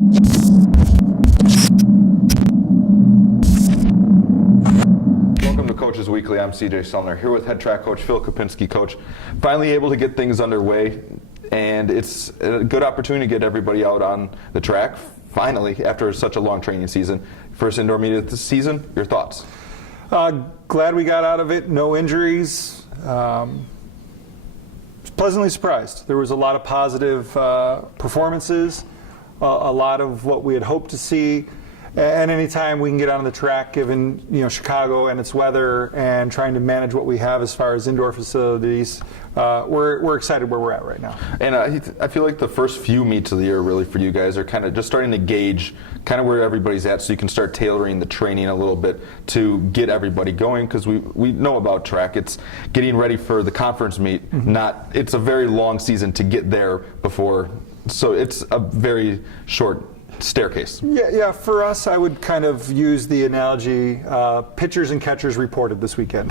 Welcome to Coaches Weekly. I'm CJ Sumner here with head track coach Phil Kopinski. Coach, finally able to get things underway, and it's a good opportunity to get everybody out on the track finally after such a long training season. First indoor meet of the season, your thoughts? Glad we got out of it, no injuries. Pleasantly surprised. There was a lot of positive performances, a lot of what we had hoped to see. And anytime we can get on the track, given Chicago and its weather and trying to manage what we have as far as indoor facilities, we're excited where we're at right now. And I feel like the first few meets of the year really for you guys are kind of just starting to gauge kind of where everybody's at, so you can start tailoring the training a little bit to get everybody going, because we know about track. It's getting ready for the conference meet. It's a very long season to get there before, so it's a very short staircase. Yeah. For us, I would kind of use the analogy: pitchers and catchers reported this weekend.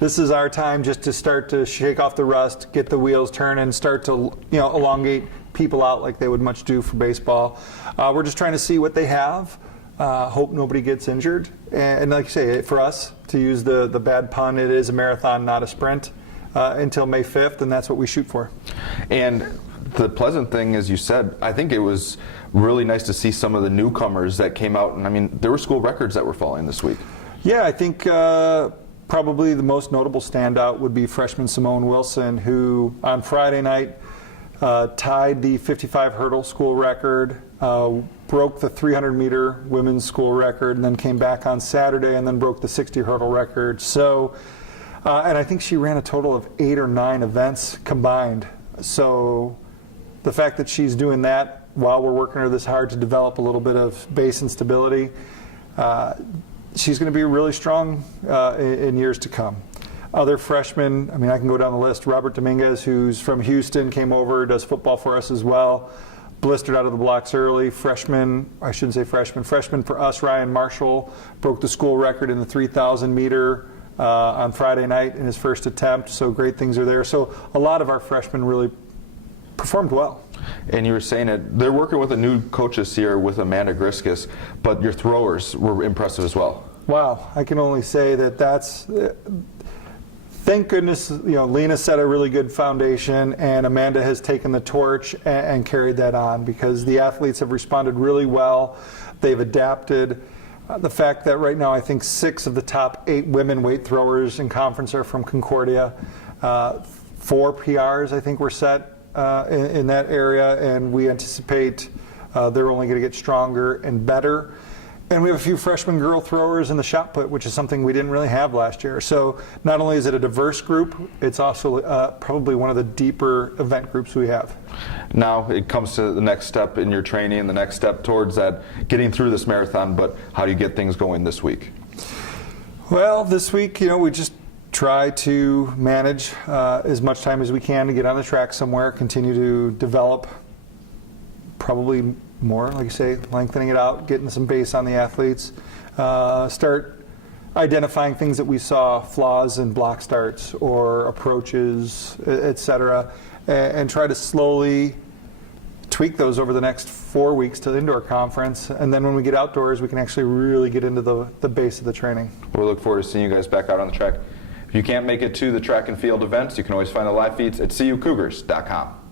This is our time just to start to shake off the rust, get the wheels turning, start to elongate people out like they would much do for baseball. We're just trying to see what they have. Hope nobody gets injured. And like you say, for us, to use the bad pun, it is a marathon, not a sprint, until May 5th, and that's what we shoot for. And the pleasant thing, as you said, I think it was really nice to see some of the newcomers that came out, and I mean, there were school records that were falling this week. Yeah, I think probably the most notable standout would be freshman Simone Wilson, who on Friday night tied the 55 hurdle school record, broke the 300-meter women's school record, and then came back on Saturday and then broke the 60 hurdle record. So, and I think she ran a total of 8 or 9 events combined. So the fact that she's doing that while we're working her this hard to develop a little bit of base and stability, she's going to be really strong in years to come. Other freshmen, I mean, I can go down the list. Robert Dominguez, who's from Houston, came over, does football for us as well. Blistered out of the blocks early. Freshman for us, Ryan Marshall, broke the school record in the 3,000 meter on Friday night in his first attempt, so great things are there. So a lot of our freshmen really performed well. And you were saying it, they're working with a new coach this year with Amanda Griskus, but your throwers were impressive as well. Wow, I can only say that's thank goodness, Lena set a really good foundation, and Amanda has taken the torch and carried that on, because the athletes have responded really well. They've adapted. The fact that right now I think 6 of the top 8 women weight throwers in conference are from Concordia. 4 PRs I think were set in that area, and we anticipate they're only going to get stronger and better. And we have a few freshman girl throwers in the shot put, which is something we didn't really have last year. So not only is it a diverse group, it's also probably one of the deeper event groups we have. Now it comes to the next step in your training, the next step towards that, getting through this marathon, but how do you get things going this week? Well, this week, we just try to manage as much time as we can to get on the track somewhere, continue to develop probably more, like you say, lengthening it out, getting some base on the athletes, start identifying things that we saw, flaws in block starts or approaches, etc., and try to slowly tweak those over the next 4 weeks to the indoor conference. And then when we get outdoors, we can actually really get into the base of the training. We'll look forward to seeing you guys back out on the track. If you can't make it to the track and field events, you can always find the live feeds at CUCougars.com.